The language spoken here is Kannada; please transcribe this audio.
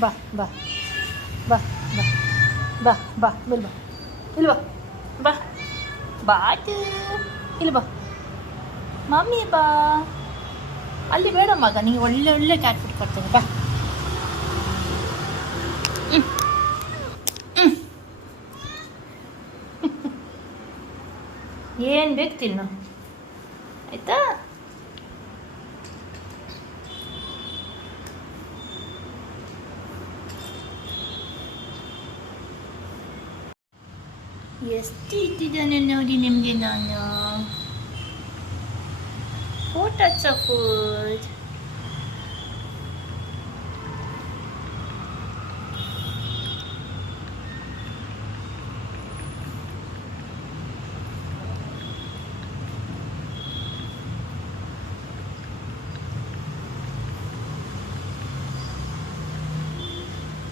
ಬಾ ಬಾ ಬಾ ಬಾ ಬಾ ಬಾ ಇಲ್ಲಿ ಬಾ ಇಲ್ಲಿ ಬಾ ಬಾ ಬಾಟು ಇಲ್ಲಿ ಬಾ ಮಮ್ಮಿ ಬಾ ಅಲ್ಲಿ ಬೇಡ ಮಗ ನಿಂಗೆ ಒಳ್ಳೆ ಒಳ್ಳೆ ಕ್ಯಾಟ್ ಫುಡ್ ಕೊಡ್ತೇನೆ ಬಾ ಏನು ಬೇಕು ತಿನ್ನು ಆಯಿತಾ ಎಷ್ಟು ಇಟ್ಟಿದ್ದಾನೆ ನೋಡಿ ನಿಮಗೆ ನಾನು ಫೋಟೋಸ್ ಆಫ್ ಫುಡ್